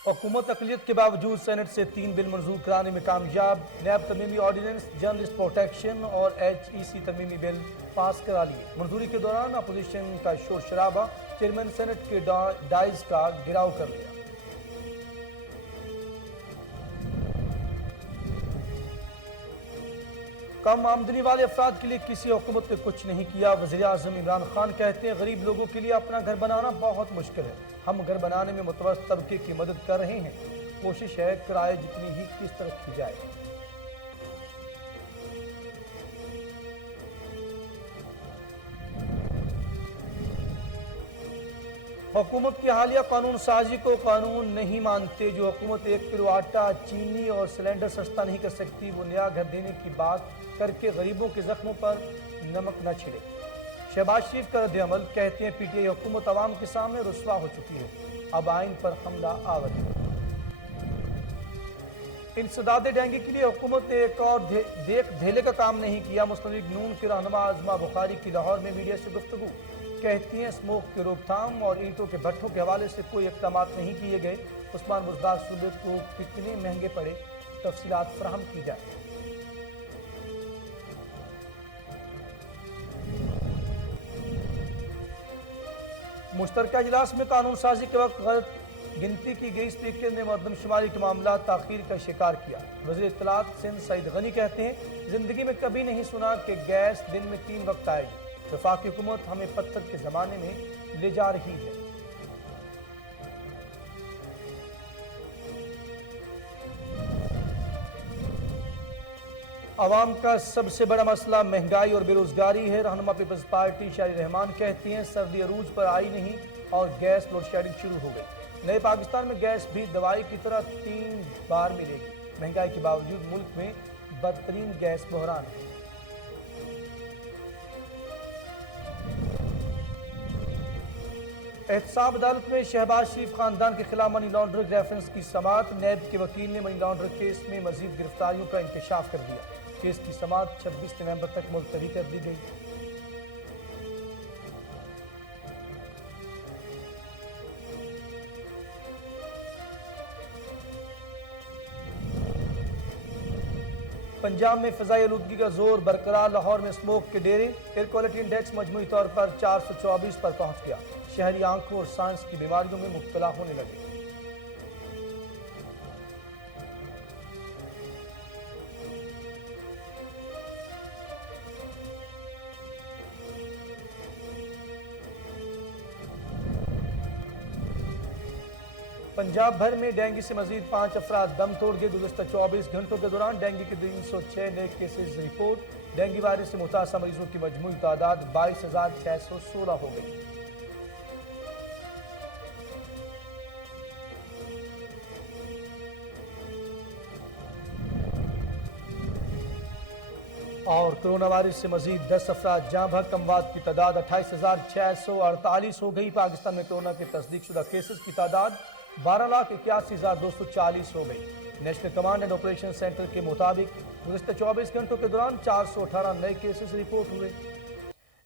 हुकूमत अक़लियत के बावजूद सेनेट से 3 बिल मंजूर कराने में कामयाब। नैब तरमीमी ऑर्डिनेंस, जर्नलिस्ट प्रोटेक्शन और HEC तरमीमी बिल पास करा लिए। मंजूरी के दौरान अपोजिशन का शोर शराबा, चेयरमैन सेनेट के डाइज का घेराव कर लिया। कम आमदनी वाले अफराद के लिए किसी हुकूमत ने कुछ नहीं किया। वज़ीर आज़म इमरान खान कहते हैं गरीब लोगों के लिए अपना घर बनाना बहुत मुश्किल है। हम घर बनाने में मुतवस्सित तबके की मदद कर रहे हैं। कोशिश है किराए जितनी ही किस्त रखी जाए। हुकूमत की हालिया कानून साजी को कानून नहीं मानते। जो हुकूमत 1 किलो आटा, चीनी और सिलेंडर सस्ता नहीं कर सकती, वो नया घर देने की बात करके गरीबों के जख्मों पर नमक न छिड़े। शहबाज शरीफ का रद्द-ए-अमल, कहते हैं PTI हुकूमत अवाम के सामने रुस्वा हो चुकी है, अब आइन पर हमला आवर है। इंसदाद डेंगू के लिए हुकूमत ने एक और देख धेले का काम नहीं किया। मुस्लिम लीग नून की रहनुमा आज़मा बुखारी की लाहौर में मीडिया से गुफ्तगू, कहती हैं स्मोक की रोकथाम और ईंटों के भट्ठों के हवाले से कोई इक़दाम नहीं किए गए। उस्मान बुज़दार सूबे को कितने महंगे पड़े, तफसीलात फराहम की जाए। मुश्तरका इजलास में कानून साजी के वक्त गलत गिनती की गई। स्पीकर ने मरदमशुमारी के मामला ताखीर का शिकार किया। वज़ीर इत्तलात सिंध सईद गनी कहते हैं जिंदगी में कभी नहीं सुना कि गैस दिन में 3 वक्त आएगी। वफाकी हुकूमत हमें पत्थर के ज़माने में ले जा रही है। आवाम का सबसे बड़ा मसला महंगाई और बेरोजगारी है। रहनुमा पीपल्स पार्टी शायरी रहमान कहती हैं सर्दी अरूज पर आई नहीं और गैस लोड शेडिंग शुरू हो गई। नए पाकिस्तान में गैस भी दवाई की तरह 3 बार मिलेगी। महंगाई के बावजूद मुल्क में बदतरीन गैस बहरान है। एहतसाब अदालत में शहबाज शरीफ खानदान के खिलाफ मनी लॉन्ड्रिंग रेफरेंस की समाअत। नैब के वकील ने मनी लॉन्ड्रिंग केस में मजीद गिरफ्तारियों का इंकशाफ कर दिया। केस की समाअत 26 नवंबर तक मुलतवी कर दी गई। पंजाब में फ़ज़ाई आलूदगी का जोर बरकरार। लाहौर में स्मोक के डेरे। एयर क्वालिटी इंडेक्स मजमूई तौर पर 424 पर पहुंच गया। शहरी आंखों और सांस की बीमारियों में मुब्तला होने लगे। पंजाब भर में डेंगू से मजीद 5 अफराद दम तोड़ गए। गुज़श्ता 24 घंटों के दौरान डेंगू के 306 नए केसेज रिपोर्ट। डेंगू वायरस से मुतासर मरीजों की मजमूई तादाद 22,616 हो गई। और कोरोना वायरस से मजीद 10 अफराद जाँ बहक। अमवात की तादाद 28,648 हो गई। पाकिस्तान में कोरोना के तस्दीक शुदा केसेस की तादाद 12,81,240 हो गई। National command and operation centre के मुताबिक गुज़श्ता 24 घंटों के दौरान 418 नए केसेस रिपोर्ट हुए।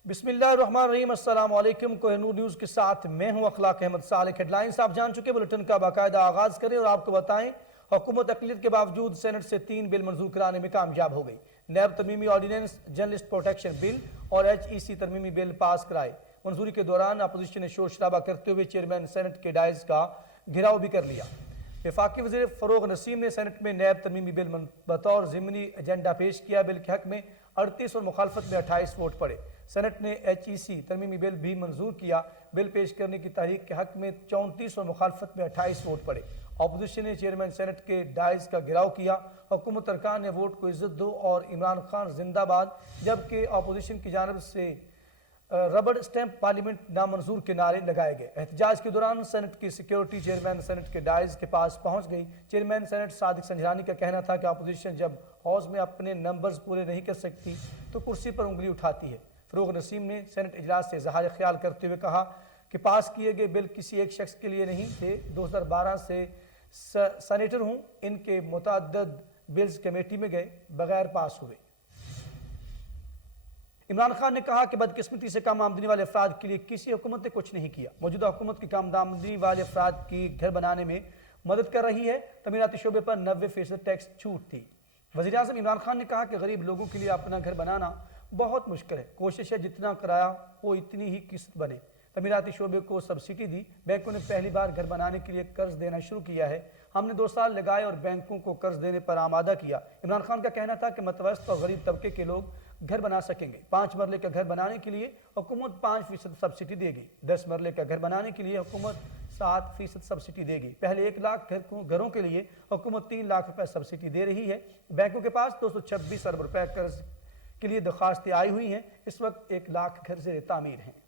बिस्मिल्लाहिर्रहमानिर्रहीम, अस्सलाम वालेकुम। कोहिनूर न्यूज़ के साथ मैं हूं अखलाक अहमद सालिक। हेडलाइंस आप जान चुके, बुलेटिन का बाकायदा आगाज करें और आपको बताएं हुकूमत अक़लियत के बावजूद सेनेट से 3 बिल मंजूर कराने में कामयाब हो गई। नैब तरमीमी ऑर्डिनेंस, जर्नलिस्ट प्रोटेक्शन बिल और HEC तरमीमी बिल पास कराए। मंजूरी के दौरान अपोजिशन ने शोर शराबा करते हुए चेयरमैन सेनेट के डाइज का घेराव भी कर लिया। वफाकी वज़ीर फ़रोग़ नसीम ने सेनेट में नैब तरमीमी बिल बतौर ज़िमनी एजेंडा पेश किया। बिल के हक में 38 और मुखालफत में 28 वोट पड़े। सेनेट ने HEC तरमीमी बिल भी मंजूर किया। बिल पेश करने की तारीख के हक में 34 और मुखालफत में 28 वोट पड़े। अपोजिशन ने चेयरमैन सेनेट के डाइज का घेराव किया। हुकूमत अरकान ने वोट को इज्जत दो और इमरान खान जिंदाबाद, जबकि अपोजिशन की जानिब से रबड़ स्टैंप पार्लियामेंट नामंजूर के नारे लगाए गए। एहतजाज के दौरान सेनेट की सिक्योरिटी चेयरमैन सेनेट के डाइज के पास पहुंच गई। चेयरमैन सेनेट सादिक संजरानी का कहना था कि अपोजिशन जब हाउस में अपने नंबर्स पूरे नहीं कर सकती तो कुर्सी पर उंगली उठाती है। फ़रोग़ नसीम ने सेनेट इजलास से इज़हार ख्याल करते हुए कहा कि पास किए गए बिल किसी एक शख्स के लिए नहीं थे। 2012 से सेनेटर हूँ, इनके मुतअद्दिद बिल्स कमेटी में गए बगैर पास हुए। इमरान खान ने कहा कि बदकिस्मती से कम आमदनी वाले अफराद के लिए किसी हुकूमत ने कुछ नहीं किया। मौजूदा हुकूमत की कम आमदनी वाले अफराद की घर बनाने में मदद कर रही है। तमीराती शोबे पर 90% टैक्स छूट थी। वज़ीर आज़म इमरान खान ने कहा कि गरीब लोगों के लिए अपना घर बनाना बहुत मुश्किल है, कोशिश है जितना कराया वो इतनी ही किस्त बने। तमीराती शोबे को सब्सिडी दी। बैंकों ने पहली बार घर बनाने के लिए कर्ज देना शुरू किया है। हमने 2 साल लगाए और बैंकों को कर्ज देने पर आमादा किया। इमरान खान का कहना था कि मतवसत और गरीब तबके के लोग घर बना सकेंगे। 5 मरले का घर बनाने के लिए हुकूमत 5% सब्सिडी देगी। 10 मरले का घर बनाने के लिए हुकूमत 7% सब्सिडी देगी। पहले 1 लाख घरों के लिए हुकूमत 3 लाख रुपए सब्सिडी दे रही है। बैंकों के पास 226 अरब रुपए कर्ज के लिए दरखास्तें आई हुई हैं। इस वक्त 1 लाख घर ज़ेर तामीर हैं।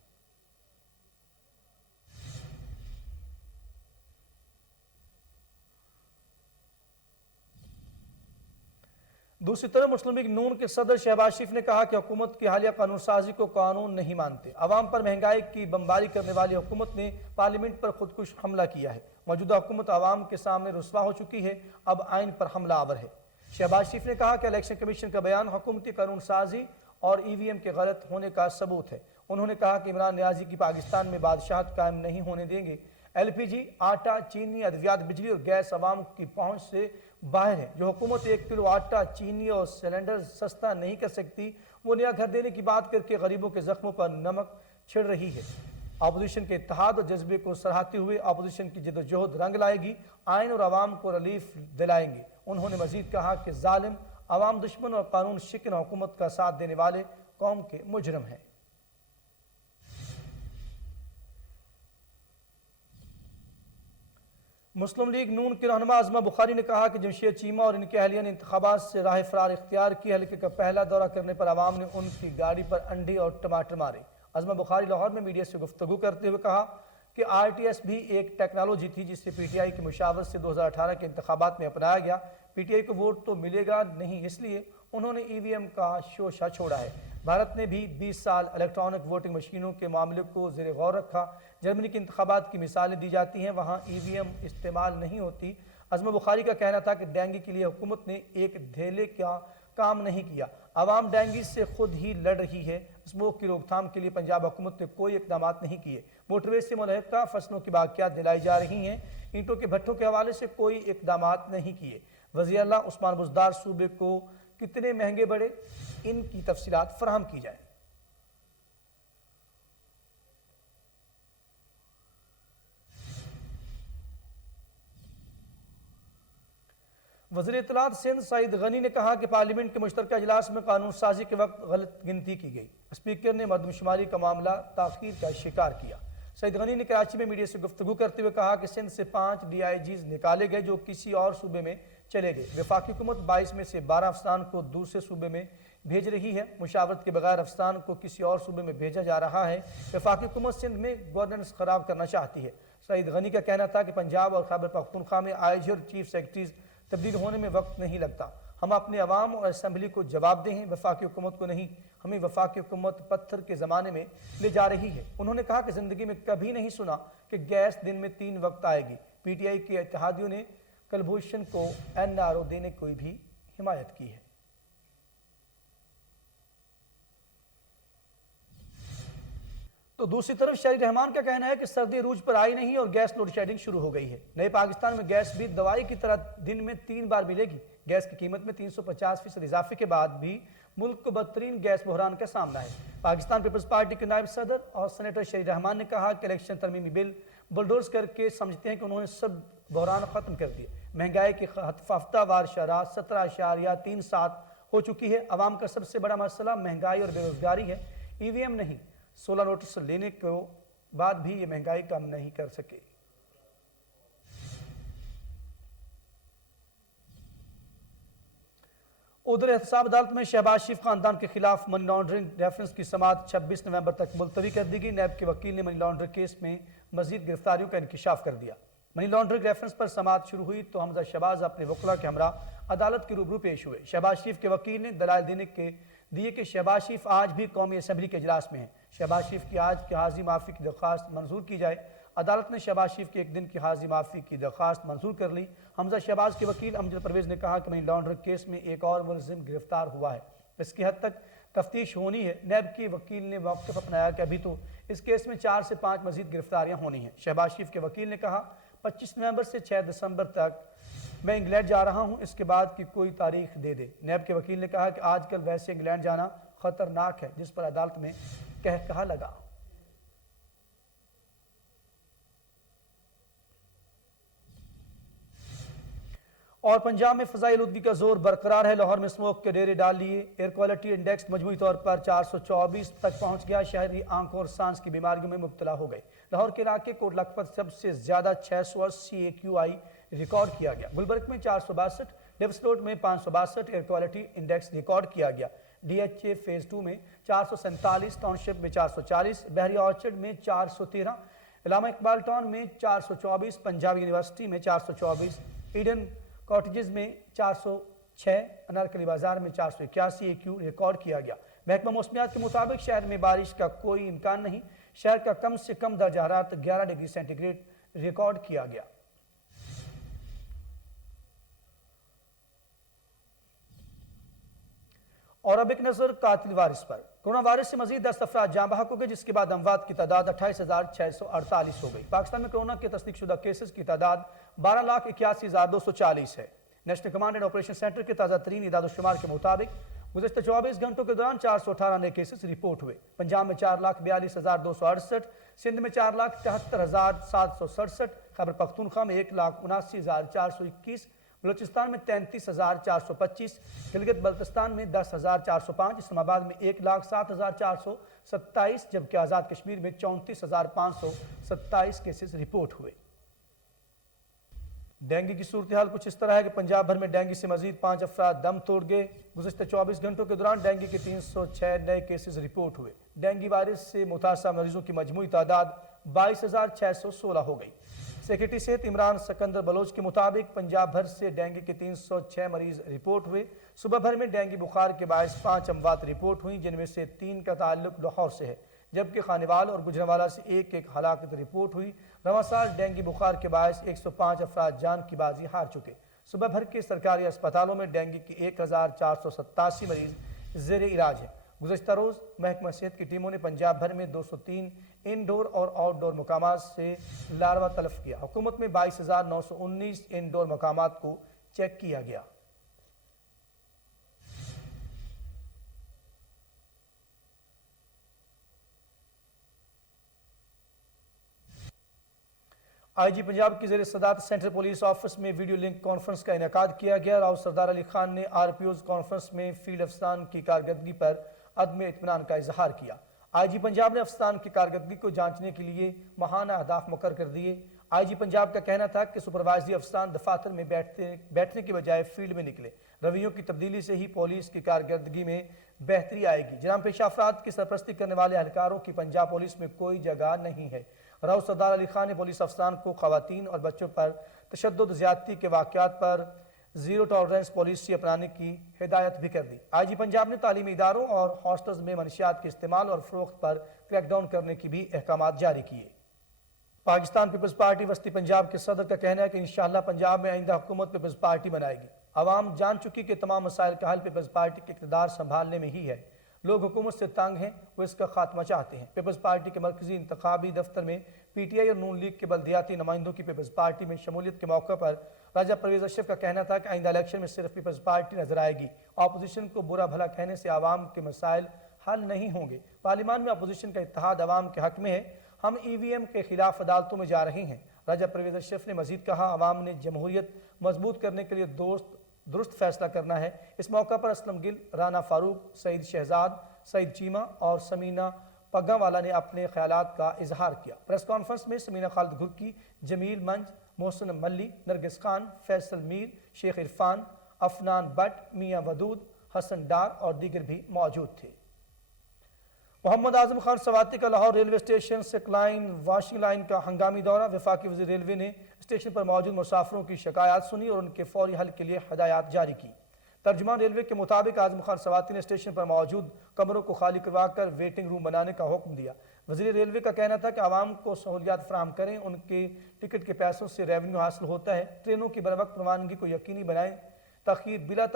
दूसरी तरफ मुस्लिम लीग नून के सदर शहबाज शरीफ ने कहा कि हुकूमत की हालिया कानून साजी को कानून नहीं मानते। अवाम पर महंगाई की बमबारी करने वाली हुकूमत ने पार्लियामेंट पर खुदकुश हमला किया है। मौजूदा हुकूमत अवाम के सामने रुस्वा हो चुकी है, अब आइन पर हमला आवर है। शहबाज शरीफ ने कहा कि इलेक्शन कमीशन का बयान हुकूमती कानून साजी और EVM के गलत होने का सबूत है। उन्होंने कहा कि इमरान नियाजी की पाकिस्तान में बादशाहत कायम नहीं होने देंगे। LPG, आटा, चीनी, अद्वियात, बिजली और गैस अवाम की पहुंच से बाहर है। जो हुकूमत 1 किलो आटा, चीनी और सिलेंडर सस्ता नहीं कर सकती, वो नया घर देने की बात करके गरीबों के जख्मों पर नमक छिड़ रही है। अपोजिशन के इत्तेहाद और जज्बे को सराहते हुए अपोजिशन की जदोजहद रंग लाएगी, आइन और अवाम को रिलीफ दिलाएंगे। उन्होंने मजीद कहा कि जालिम, अवाम दुश्मन और कानून शिकन हुकूमत का साथ देने वाले कौम के मुजरम हैं। मुस्लिम लीग नून के रहनुमा अज़मा बुखारी ने कहा कि जमशेद चीमा और इनके अहलिया ने इंतखाबात से राह फरार इख्तियार की। हल्के का पहला दौरा करने पर आवाम ने उनकी गाड़ी पर अंडे और टमाटर मारे। अज़मा बुखारी लाहौर में मीडिया से गुफ्तगू करते हुए कहा कि RTS भी एक टेक्नोलॉजी थी जिसे PTI की मुशावरत से 2018 के इंतखाबात में अपनाया गया। PTI को वोट तो मिलेगा नहीं, इसलिए उन्होंने EVM का शोशा छोड़ा है। भारत ने भी 20 साल इलेक्ट्रॉनिक वोटिंग मशीनों के मामले को ज़ेर गौर रखा। जर्मनी के इंतखाबात की मिसालें दी जाती हैं, वहाँ EVM इस्तेमाल नहीं होती। अज़मा बुखारी का कहना था कि डेंगू के लिए हुकूमत ने एक धेले का काम नहीं किया। आवाम डेंगू से खुद ही लड़ रही है। स्मोक की रोकथाम के लिए पंजाब हुकूमत ने कोई इकदाम नहीं किए। मोटरवे से मुल्हिका फसलों की बाकियात दिलाई जा रही हैं। ईंटों के भट्ठों के हवाले से कोई इकदाम नहीं किए। वज़ीर आला उस्मान बुज़दार सूबे को कितने महंगे बढ़े, इनकी तफसीलात फराहम की जाए। वज़ीर इत्तलात सिंध सईद गनी ने कहा कि पार्लियामेंट के मुश्तरका इजलास में कानून साजी के वक्त गलत गिनती की गई। स्पीकर ने मरदमशुमारी का मामला ताख़ीर का शिकार किया। सईद गनी ने कराची में मीडिया से गुफ्तगू करते हुए कहा कि सिंध से 5 DIGs निकाले गए जो किसी और सूबे में चले गए। वफाकी हुकूमत 22 में से 12 अफसरान को दूसरे सूबे में भेज रही है। मुशावरत के बगैर अफसरान को किसी और सूबे में भेजा जा रहा है। वफाकी हुकूमत सिंध में गवर्नेंस खराब करना चाहती है। सईद गनी का कहना था कि पंजाब और खैबर पख्तूनख्वा में IG और चीफ सेक्रेटरीज तब्दील होने में वक्त नहीं लगता। हम अपने अवाम और असम्बली को जवाब दें, वफाकी हुकूमत को नहीं। हमें वफाकी हुकूमत पत्थर के ज़माने में ले जा रही है। उन्होंने कहा कि ज़िंदगी में कभी नहीं सुना कि गैस दिन में 3 वक्त आएगी। PTI के इत्तेहादियों ने कलभूषण को NRO देने की भी हिमायत की है। तो दूसरी तरफ शहरी रहमान का कहना है कि सर्दी रूज पर आई नहीं और गैस लोड शेडिंग शुरू हो गई है। नए पाकिस्तान में गैस भी दवाई की तरह दिन में 3 बार मिलेगी। गैस की कीमत में 350% इजाफे के बाद भी मुल्क को बदतरीन गैस बहरान का सामना है। पाकिस्तान पीपल्स पार्टी के नायब सदर और सेनेटर शहरी रहमान ने कहा कि इलेक्शन तरमीमी बिल बुलडोज करके समझते हैं कि उन्होंने सब बहरान ख़त्म कर दिए। महंगाई की हफ्तावार शरह 17.37 हो चुकी है। अवाम का सबसे बड़ा मसला महंगाई और बेरोजगारी है, EVM नहीं। 16 नोटिस लेने के बाद भी ये महंगाई कम नहीं कर सके। उधर एहतसाब अदालत में शहबाज शरीफ खानदान के खिलाफ मनी लॉन्ड्रिंग रेफरेंस की समाअत 26 नवंबर तक मुलतवी कर दी गई। नैब के वकील ने मनी लॉन्ड्रिंग केस में मजीद गिरफ्तारियों का इंकशाफ कर दिया। मनी लॉन्ड्रिंग रेफरेंस पर समाअत शुरू हुई तो हमजा शहबाज अपने वकला के हमरा अदालत के रूबरू पेश हुए। शहबाज शरीफ के वकील ने दलाइल दिए कि शहबाज शरीफ आज भी कौमी असम्बली के इजलास में हैं। शहबाज शरीफ की आज की हाजिरी माफ़ी की दरख्वास्त मंजूर की जाए। अदालत ने शहबाज शरीफ की 1 दिन की हाजिरी माफ़ी की दरख्वास्त मंजूर कर ली। हमजा शहबाज के वकील अमजद परवेज़ ने कहा कि मनी लॉन्ड्रिंग केस में एक और मुलजिम गिरफ्तार हुआ है, इसकी हद तक तफ्तीश होनी है। नैब के वकील ने मौक़िफ़ अपनाया कि अभी तो इस केस में 4 से 5 मजीद गिरफ्तारियाँ होनी हैं। शहबाज शरीफ के वकील ने कहा 25 نومبر سے 6 دسمبر تک میں انگلینڈ جا رہا ہوں، اس کے بعد کی کوئی تاریخ دے دے۔ نیب کے وکیل نے کہا کہ آج کل ویسے انگلینڈ جانا خطرناک ہے، جس پر عدالت میں کہا لگا۔ اور پنجاب میں فضائی آلودگی کا زور برقرار ہے، لاہور میں اسموک کے ڈیرے ڈال لیے، ایئر کوالٹی انڈیکس مجموعی طور پر 424 تک پہنچ گیا، شہری آنکھوں اور سانس کی بیماریوں میں مبتلا ہو گئے۔ لاہور کے علاقے کوٹ لکھپت سب سے زیادہ 680 AQI ریکارڈ کیا گیا، گلبرگ میں 462، ڈیوس روڈ میں 562 ایئر کوالٹی انڈیکس ریکارڈ کیا گیا، DHA فیز 2 میں 447، ٹاؤن شپ میں 440، بحری آرچرڈ میں 413، علامہ اقبال ٹاؤن میں 424، پنجاب یونیورسٹی میں 424، ایڈن کاٹیجز میں 406، انارکلی بازار میں 481 AQ ریکارڈ کیا گیا۔ محکمہ موسمیات کے مطابق شہر میں بارش کا کوئی امکان نہیں، شہر کا کم سے کم درجہ حرارت 11 ڈگری سینٹی گریڈ ریکارڈ کیا گیا۔ اور اب ایک نظر قاتل وارث پر۔ کورونا وائرس سے مزید 10 افراد جاں بحق ہو گئے، جس کے بعد اموات کی تعداد 28,648 ہو گئی۔ پاکستان میں کورونا کے تصدیق شدہ کیسز کی تعداد 12,81,240 ہے۔ National command and operation centre کے تازہ ترین اعداد و شمار کے مطابق گزشتہ 24 گھنٹوں کے دوران 418 نئے کیسز رپورٹ ہوئے۔ پنجاب میں 4,42,268، سندھ میں 4,73,767، خیبر پختونخوا میں 1,79,421، بلوچستان میں 33,425، گلگت بلتستان میں 10,405، اسلام آباد میں 1,07,427، جبکہ آزاد کشمیر میں 34,527 کیسز رپورٹ ہوئے۔ ڈینگی کی صورتحال کچھ اس طرح ہے کہ پنجاب بھر میں ڈینگی سے مزید 5 افراد دم توڑ گئے۔ گزشتہ 24 گھنٹوں کے دوران ڈینگی کے 306 نئے کیسز رپورٹ ہوئے۔ ڈینگی وائرس سے متاثرہ مریضوں کی مجموعی تعداد 22,616 ہو گئی۔ سیکرٹری صحت عمران سکندر بلوچ کے مطابق پنجاب بھر سے ڈینگی کے 306 مریض رپورٹ ہوئے۔ صبح بھر میں ڈینگی بخار کے باعث 5 اموات رپورٹ ہوئیں، جن میں سے 3 کا تعلق لاہور سے ہے، جبکہ خانیوال اور گجرانوالہ سے ایک ہلاکت رپورٹ ہوئی۔ رواں سال ڈینگی بخار کے باعث 105 افراد جان کی بازی ہار چکے۔ صبح بھر کے سرکاری اسپتالوں میں ڈینگی کی 1,487 مریض زیر علاج ہیں۔ گزشتہ روز محکمہ صحت کی ٹیموں نے پنجاب بھر میں 203 انڈور اور آؤٹ ڈور مقامات سے لاروا تلف کیا۔ حکومت میں 22,919 انڈور مقامات کو چیک کیا گیا۔ آئی جی پنجاب کی زیر صدارت سینٹرل پولیس آفس میں ویڈیو لنک کانفرنس کا انعقاد کیا گیا۔ راؤ سردار علی خان نے RPO's کانفرنس میں فیلڈ افسران کی کارکردگی پر عدم اطمینان کا اظہار کیا۔ آئی جی پنجاب نے افسران کی کارکردگی کو جانچنے کے لیے ماہانہ اہداف مقرر کر دیے۔ آئی جی پنجاب کا کہنا تھا کہ سپروائزری افسران دفاتر میں بیٹھنے کے بجائے فیلڈ میں نکلے۔ رویوں کی تبدیلی سے ہی پولیس کی کارکردگی میں بہتری آئے گی۔ جرائم پیشہ افراد کی سرپرستی کرنے والے اہلکاروں کی پنجاب پولیس میں کوئی جگہ نہیں ہے۔ راؤ سردار علی خان نے پولیس افسران کو خواتین اور بچوں پر تشدد زیادتی کے واقعات پر زیرو ٹالرنس پالیسی اپنانے کی ہدایت بھی کر دی۔ آئی جی پنجاب نے تعلیمی اداروں اور ہاسٹلز میں منشیات کے استعمال اور فروخت پر کریک ڈاؤن کرنے کی بھی احکامات جاری کیے۔ پاکستان پیپلز پارٹی وسطی پنجاب کے صدر کا کہنا ہے کہ انشاءاللہ پنجاب میں آئندہ حکومت پیپلز پارٹی بنائے گی۔ عوام جان چکی کہ تمام مسائل کا حل پیپلز پارٹی کے اقتدار سنبھالنے میں ہی ہے۔ لوگ حکومت سے تنگ ہیں، وہ اس کا خاتمہ چاہتے ہیں۔ پیپلز پارٹی کے مرکزی انتخابی دفتر میں PTI اور نون لیگ کے بلدیاتی نمائندوں کی پیپلز پارٹی میں شمولیت کے موقع پر راجہ پرویز اشرف کا کہنا تھا کہ آئندہ الیکشن میں صرف پیپلز پارٹی نظر آئے گی۔ اپوزیشن کو برا بھلا کہنے سے عوام کے مسائل حل نہیں ہوں گے۔ پارلیمان میں اپوزیشن کا اتحاد عوام کے حق میں ہے۔ ہم EVM کے خلاف عدالتوں میں جا رہے ہیں۔ راجہ پرویز اشرف نے مزید کہا، عوام نے جمہوریت مضبوط کرنے کے لیے درست فیصلہ کرنا ہے۔ اس موقع پر اسلم گل، رانا فاروق، سعید شہزاد، سعید چیمہ اور سمینہ پگاں والا نے اپنے خیالات کا اظہار کیا۔ پریس کانفرنس میں سمینہ خالد گھرکی، جمیل منج، محسن ملی، نرگس خان، فیصل میر، شیخ عرفان، افنان بٹ، میاں ودود، حسن ڈار اور دیگر بھی موجود تھے۔ محمد اعظم خان سواتی کا لاہور ریلوے اسٹیشن سک لائن واشنگ لائن کا ہنگامی دورہ۔ وفاقی وزیر ریلوے نے اسٹیشن پر موجود مسافروں کی شکایات سنی اور ان کے فوری حل کے لیے ہدایات جاری کی۔ ترجمان ریلوے کے مطابق اعظم خان سواتی نے اسٹیشن پر موجود کمروں کو خالی کروا کر ویٹنگ روم بنانے کا حکم دیا۔ وزیر ریلوے کا کہنا تھا کہ عوام کو سہولیات فراہم کریں، ان کے ٹکٹ کے پیسوں سے ریونیو حاصل ہوتا ہے۔ ٹرینوں کی بروقت روانگی کو یقینی بنائیں، بلا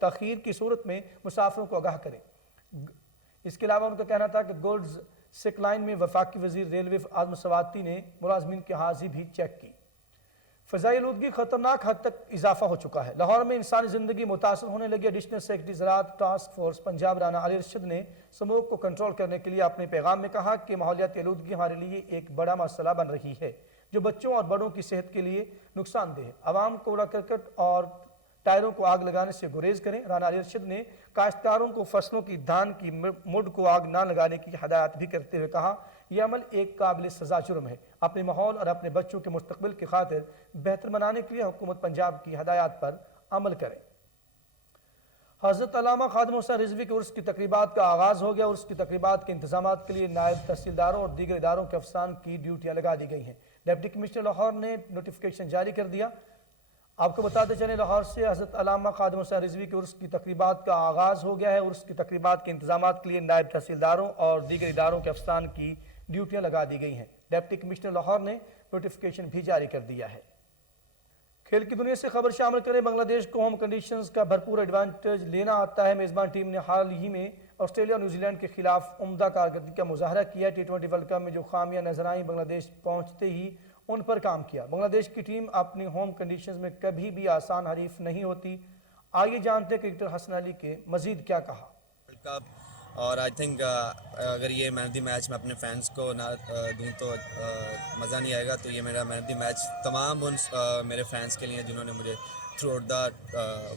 تاخیر کی صورت میں مسافروں کو آگاہ کریں۔ اس کے علاوہ ان کا کہنا تھا کہ گوڈز سک لائن میں وفاقی وزیر ریلوے اعظم سواتی نے ملازمین کی حاضری بھی چیک کی۔ فضائی آلودگی خطرناک حد تک اضافہ ہو چکا ہے۔ لاہور میں انسانی زندگی متاثر ہونے لگی۔ ایڈیشنل سیکرٹری زراعت ٹاسک فورس پنجاب رانا علی رشید نے سموگ کو کنٹرول کرنے کے لیے اپنے پیغام میں کہا کہ ماحولیاتی آلودگی ہمارے لیے ایک بڑا مسئلہ بن رہی ہے جو بچوں اور بڑوں کی صحت کے لیے نقصان دہ ہے۔ عوام کوڑا کرکٹ اور ٹائروں کو آگ لگانے سے گریز کریں۔ رانا علی رشید نے کاشتکاروں کو فصلوں کی دھان کی مڈ کو آگ نہ لگانے کی ہدایت بھی کرتے ہوئے کہا یہ عمل ایک قابل سزا جرم ہے۔ اپنے ماحول اور اپنے بچوں کے مستقبل کی خاطر بہتر بنانے کے لیے حکومت پنجاب کی ہدایات پر عمل کریں۔ حضرت علامہ خادم حسین رضوی کے عرس کی تقریبات کا آغاز ہو گیا۔ عرس کی تقریبات کے انتظامات کے لیے نائب تحصیلداروں اور دیگر اداروں کے افسران کی ڈیوٹیاں لگا دی گئی ہیں۔ ڈپٹی کمشنر لاہور نے نوٹیفیکیشن جاری کر دیا۔ آپ کو بتاتے چلیں لاہور سے حضرت علامہ خادم حسین رضوی کے عرس کی تقریبات کا آغاز ہو گیا ہے۔ عرس کی تقریبات کے انتظامات کے لیے نائب تحصیلداروں اور دیگر اداروں کے افسران کی ڈیوٹیاں لگا دی گئی ہیں۔ ڈپٹی کمشنر لاہور نے نوٹیفیکیشن بھی جاری کر دیا ہے۔ کھیل کی دنیا سے خبر شامل کریں۔ بنگلہ دیش کو ہوم کنڈیشنز کا بھرپور ایڈوانٹیج لینا آتا ہے۔ میزبان ٹیم نے حال ہی میں آسٹریلیا اور نیوزی لینڈ کے خلاف عمدہ کارکردگی کا مظاہرہ کیا۔ ٹی20 ورلڈ کپ میں جو خامیاں نظر آئیں بنگلہ دیش پہنچتے ہی ان پر کام کیا۔ بنگلہ دیش کی ٹیم اپنی ہوم کنڈیشنز میں کبھی بھی آسان حریف نہیں ہوتی۔ آئیے جانتے ہیں کرکٹر حسن علی کے مزید کیا کہا۔ ورلڈ کپ اور آئی تھنک اگر یہ مین آف دی میچ میں اپنے فینس کو نہ دوں تو مزہ نہیں آئے گا، تو یہ میرا مین آف دی میچ تمام ان میرے فینس کے لیے جنہوں نے مجھے through out the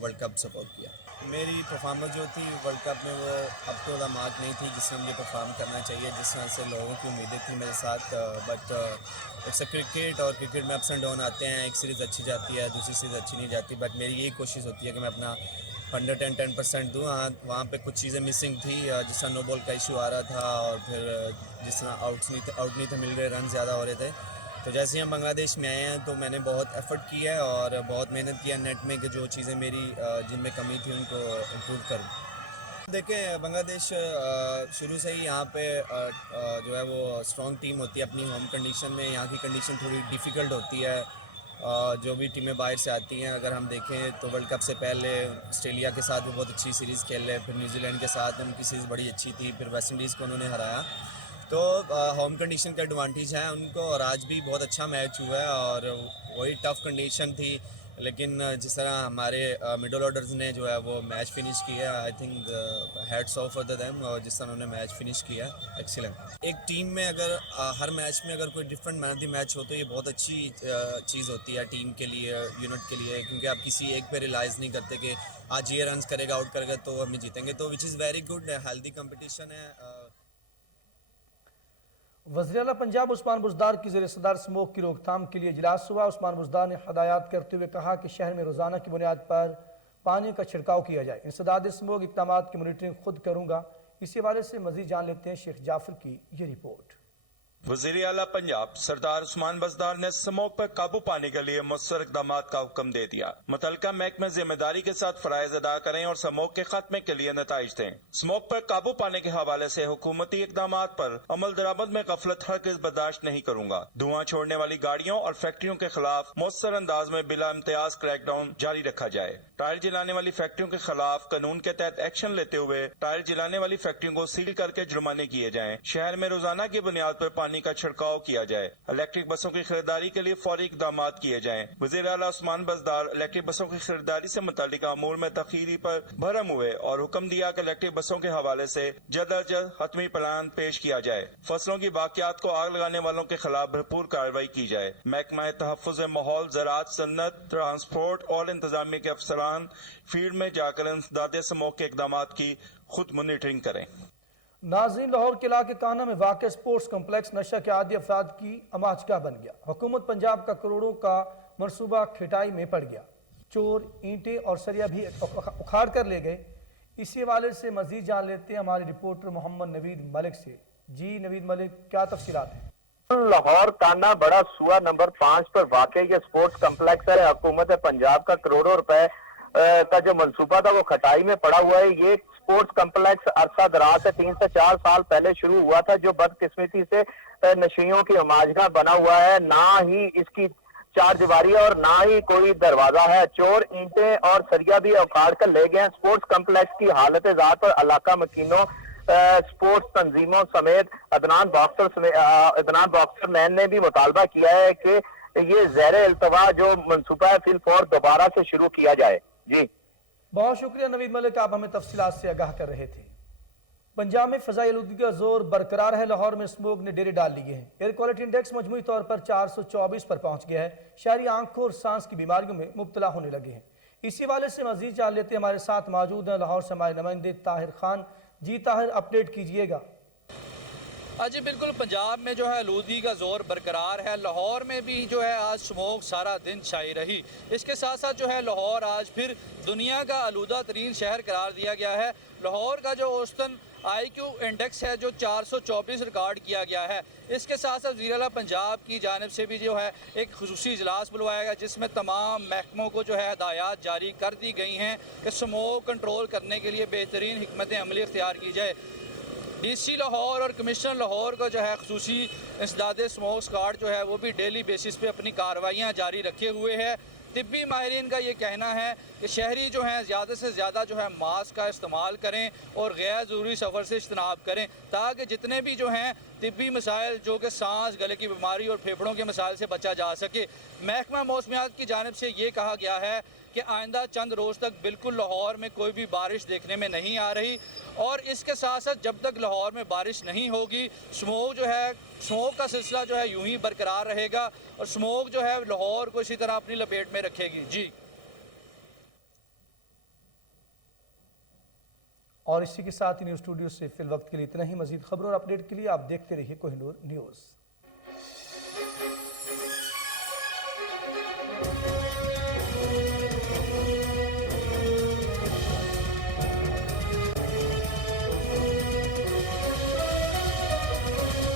world cup support کیا۔ میری پرفارمنس جو تھی ورلڈ کپ میں وہ اپ ٹو دا مارک نہیں تھی جس طرح مجھے پرفارم کرنا چاہیے، جس طرح سے لوگوں کی امیدیں تھیں میرے ساتھ، بٹ اٹس اے کرکٹ اور کرکٹ میں اپس اینڈ ڈاؤن آتے ہیں۔ ایک سیریز اچھی جاتی ہے، دوسری سیریز اچھی نہیں جاتی، بٹ میری یہی کوشش ہوتی ہے کہ میں اپنا 110% دوں۔ وہاں پہ کچھ چیزیں مسنگ تھی، جس طرح نو بال کا ایشو آ رہا تھا اور پھر جس طرح آؤٹ نہیں تھے مل رہے، رن زیادہ ہو رہے تھے۔ تو جیسے ہم بنگلہ دیش میں آئے ہیں تو میں نے بہت ایفرٹ کیا ہے اور بہت محنت کیا نیٹ میں کہ جو چیزیں میری جن میں کمی تھی ان کو امپروو کروں۔ دیکھیں بنگلہ دیش شروع سے ہی یہاں پہ جو ہے وہ اسٹرانگ ٹیم ہوتی ہے اپنی ہوم کنڈیشن میں۔ یہاں کی کنڈیشن تھوڑی ڈیفیکلٹ ہوتی ہے، جو بھی ٹیمیں باہر سے آتی ہیں۔ اگر ہم دیکھیں تو ورلڈ کپ سے پہلے آسٹریلیا کے ساتھ بھی بہت اچھی سیریز کھیل رہے، پھر نیوزی لینڈ کے ساتھ ان کی سیریز بڑی اچھی تھی، پھر ویسٹ انڈیز کو انہوں نے ہرایا۔ تو ہوم کنڈیشن کا ایڈوانٹیج ہے ان کو، اور آج بھی بہت اچھا میچ ہوا ہے اور وہی ٹف کنڈیشن تھی، لیکن جس طرح ہمارے مڈل آرڈرز نے جو ہے وہ میچ فنش کیا، I think hats off for them, اور جس طرح انہوں نے میچ فنش کیا ایکسیلنٹ۔ ایک ٹیم میں اگر ہر میچ میں اگر کوئی different man of the match ہو تو یہ بہت اچھی چیز ہوتی ہے ٹیم کے لیے، یونٹ کے لیے، کیونکہ آپ کسی ایک پہ ریلائز نہیں کرتے کہ آج یہ رنز کرے گا، آؤٹ کرے گا تو ہمیں جیتیں گے، تو which is very good, healthy competition ہے۔ وزیر اعلیٰ پنجاب عثمان بزدار کی زیر صدر اسموگ کی روک تھام کے لیے اجلاس ہوا۔ عثمان بزدار نے ہدایات کرتے ہوئے کہا کہ شہر میں روزانہ کی بنیاد پر پانی کا چھڑکاؤ کیا جائے۔ انسداد اسموگ اقدامات کی مانیٹرنگ خود کروں گا۔ اسی حوالے سے مزید جان لیتے ہیں شیخ جعفر کی یہ رپورٹ۔ وزیر اعلیٰ پنجاب سردار عثمان بزدار نے اسموگ پر قابو پانے کے لیے مؤثر اقدامات کا حکم دے دیا۔ متعلقہ محکمے ذمہ داری کے ساتھ فرائض ادا کریں اور اسموگ کے خاتمے کے لیے نتائج دیں۔ اسموگ پر قابو پانے کے حوالے سے حکومتی اقدامات پر عمل درآمد میں غفلت ہرگز برداشت نہیں کروں گا۔ دھواں چھوڑنے والی گاڑیوں اور فیکٹریوں کے خلاف مؤثر انداز میں بلا امتیاز کریک ڈاؤن جاری رکھا جائے۔ ٹائر جلانے والی فیکٹریوں کے خلاف قانون کے تحت ایکشن لیتے ہوئے ٹائر جلانے والی فیکٹریوں کو سیل کر کے جرمانے کیے جائیں۔ شہر میں روزانہ کی بنیاد پر پانی کا چھڑکاؤ کیا جائے۔ الیکٹرک بسوں کی خریداری کے لیے فوری اقدامات کیے جائیں۔ وزیر اعلیٰ عثمان بزدار الیکٹرک بسوں کی خریداری سے متعلقہ امور میں تاخیری پر بھرم ہوئے اور حکم دیا کہ الیکٹرک بسوں کے حوالے سے جلد از جلد حتمی پلان پیش کیا جائے۔ فصلوں کی باقیات کو آگ لگانے والوں کے خلاف بھرپور کارروائی کی جائے۔ محکمہ تحفظ ماحول، زراعت، صنعت، ٹرانسپورٹ اور انتظامیہ کے افسران فیلڈ میں جا کر انسداد اسموگ کے اقدامات کی خود مانیٹرنگ کریں۔ ناظرین، لاہور کے علاقے کانا میں واقع اسپورٹس کمپلیکس نشہ کے عادی افراد کی اماچگاہ بن گیا۔ حکومت پنجاب کا کروڑوں کا منصوبہ کھٹائی میں پڑ گیا۔ چور اینٹیں اور سریا بھی اکھاڑ کر لے گئے۔ اسی حوالے سے مزید جان لیتے ہیں ہمارے رپورٹر محمد نوید ملک سے۔ جی نوید ملک، کیا تفصیلات ہیں؟ لاہور کانا بڑا سوا نمبر 5 پر واقع یہ اسپورٹس کمپلیکس ہے۔ حکومت پنجاب کا کروڑوں روپے کا جو منصوبہ تھا وہ کھٹائی میں پڑا ہوا ہے۔ یہ اسپورٹس کمپلیکس عرصہ دراز سے 3 سے 4 سال پہلے شروع ہوا تھا، جو بدقسمتی سے نشیوں کی اماجگاہ بنا ہوا ہے۔ نہ ہی اس کی چار دیواری اور نہ ہی کوئی دروازہ ہے۔ چور اینٹیں اور سریا بھی اکھاڑ کر لے گئے ہیں۔ اسپورٹس کمپلیکس کی حالت ذات پر علاقہ مکینوں स्पोर्ट्स तंजीमों समेत अदनान बॉक्सर मैन ने भी मुतालबा किया है कि ये ज़ेर इल्तवा जो मंसूबा है फिल फौर दोबारा से शुरू किया जाए। जी बहुत शुक्रिया नवीद मलिक, आप हमें तफसीलात से आगाह कर रहे थे। पंजाब में फ़ज़ाई आलूदगी का जोर बरकरार है। लाहौर में स्मोक ने डेरे डाल लिए हैं। एयर क्वालिटी इंडेक्स मजमूई तौर पर 424 पर पहुंच गया है। शहरी आंखों और सांस की बीमारियों में मुब्तला होने लगे हैं। इसी वाले से मजीद जान लेते हमारे साथ मौजूद हैं लाहौर से हमारे नुमाइंदे ताहिर खान। जी ताहिर, अपडेट कीजिएगा। जी बिल्कुल, पंजाब में जो है आलूदगी का जोर बरकरार है। लाहौर में भी जो है आज स्मोक सारा दिन छाई रही। इसके साथ साथ जो है लाहौर आज फिर दुनिया का आलूदा तरीन शहर करार दिया गया है। लाहौर का जो औसतन IQ इंडेक्स है जो 424 रिकॉर्ड किया गया है। इसके साथ साथ वज़ीर आला पंजाब की जानिब से भी जो है एक खुसूसी इजलास बुलवाया गया जिसमें तमाम महकमों को जो है हिदायत जारी कर दी गई हैं कि स्मोक कंट्रोल करने के लिए बेहतरीन हिकमत अमली इख्तियार की जाए। DC लाहौर और कमिश्नर लाहौर का जो है खुसूसी इंसदाद स्मोक स्क्वाड जो है वो भी डेली बेसिस पे अपनी कार्रवाइयाँ जारी रखे हुए है। तिब्बी माहिरीन का ये कहना है कि शहरी जो हैं ज़्यादा से ज़्यादा जो है मास्क का इस्तेमाल करें और गैर ज़रूरी सफ़र से इज्तनाब करें ताकि जितने भी जो हैं तिब्बी मसाइल जो कि सांस, गले की बीमारी और फेफड़ों के मसाइल से बचा जा सके। महकमा मौसमियात की जानिब से ये कहा गया है कि आइंदा चंद रोज़ तक बिल्कुल लाहौर में कोई भी बारिश देखने में नहीं आ रही और इसके साथ साथ जब तक लाहौर में बारिश नहीं होगी स्मोक का सिलसिला जो है यूं ही बरकरार रहेगा और स्मोक जो है लाहौर को इसी तरह अपनी लपेट में रखेगी। जी और इसी के साथ ही न्यूज़ स्टूडियो से फिल वक्त के लिए इतना ही। मजीद खबरों और अपडेट के लिए आप देखते रहिए कोहिनूर न्यूज़।